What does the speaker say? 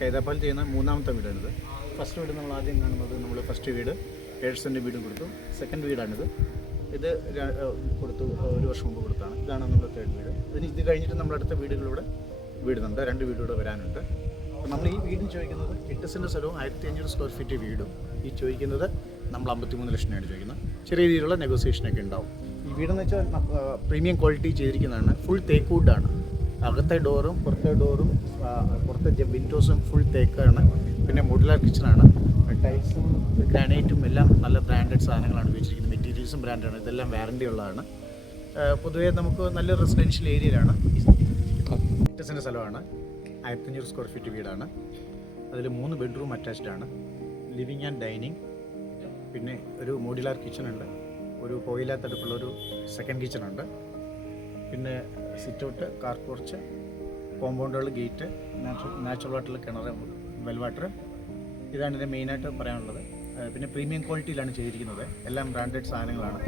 കൈതാപ്പാൽ ചെയ്യുന്ന മൂന്നാമത്തെ വീടാണിത്. ഫസ്റ്റ് വീട് നമ്മൾ ആദ്യം കാണുന്നത് നമ്മൾ ഫസ്റ്റ് വീട് 7 സെൻറ്റ് വീടും കൊടുത്തു. സെക്കൻഡ് വീടാണിത്. ഇത് കൊടുത്തു 1 വർഷം മുമ്പ് കൊടുത്താണ്. ഇതാണ് നമ്മുടെ തേർഡ് വീട്. ഇത് കഴിഞ്ഞിട്ട് നമ്മൾ അടുത്ത വീടുകളിലൂടെ വീടുന്നുണ്ട്, 2 വീടുകൂടെ വരാനുണ്ട്. അപ്പോൾ നമ്മൾ ഈ വീടിന് ചോദിക്കുന്നത് 8 സെൻറ്റ് സ്ഥലവും 1500 സ്ക്വയർ ഫീറ്റ് വീടും. ഈ ചോദിക്കുന്നത് നമ്മൾ 53 ലക്ഷമാണ് ചോദിക്കുന്നത്. ചെറിയ രീതിയിലുള്ള നെഗോസിയേഷനൊക്കെ ഉണ്ടാവും. ഈ വീടെന്ന് വെച്ചാൽ പ്രീമിയം ക്വാളിറ്റി ചെയ്തിരിക്കുന്നതാണ്. ഫുൾ തേക്ക് വുഡാണ്. അകത്തെ ഡോറും പുറത്തെ വിൻഡോസും ഫുൾ തേക്കാണ്. പിന്നെ മോഡുലാർ കിച്ചണാണ്. ടൈൽസും ഗ്രാനൈറ്റും എല്ലാം നല്ല ബ്രാൻഡഡ് സാധനങ്ങളാണ് ഉപയോഗിച്ചിരിക്കുന്നത്. മെറ്റീരിയൽസും ബ്രാൻഡാണ്. ഇതെല്ലാം വാറണ്ടി ഉള്ളതാണ്. പൊതുവേ നമുക്ക് നല്ല റെസിഡൻഷ്യൽ ഏരിയയിലാണ്. 8 സെൻറ്റ് സ്ഥലമാണ്. 1500 സ്ക്വയർ ഫീറ്റ് വീടാണ്. അതിൽ 3 ബെഡ്റൂം അറ്റാച്ച്ഡ് ആണ്. ലിവിങ് ആൻഡ് ഡൈനിങ്, പിന്നെ ഒരു മോഡുലാർ കിച്ചണുണ്ട്. ഒരു പുകയില്ലാത്തടുപ്പുള്ള ഒരു സെക്കൻഡ് കിച്ചണുണ്ട്. പിന്നെ സിറ്റൗട്ട്, കാർ പോർച്ച്, കോമ്പൗണ്ടുകൾ, ഗേറ്റ്, നാച്ചുറൽ വാട്ടർ, കിണർ, വെൽ വാട്ടർ. ഇതാണ് ഇതിൻ്റെ മെയിനായിട്ട് പറയാനുള്ളത്. പിന്നെ പ്രീമിയം ക്വാളിറ്റിയിലാണ് ചെയ്തിരിക്കുന്നത്. എല്ലാം ബ്രാൻഡഡ് സാധനങ്ങളാണ്.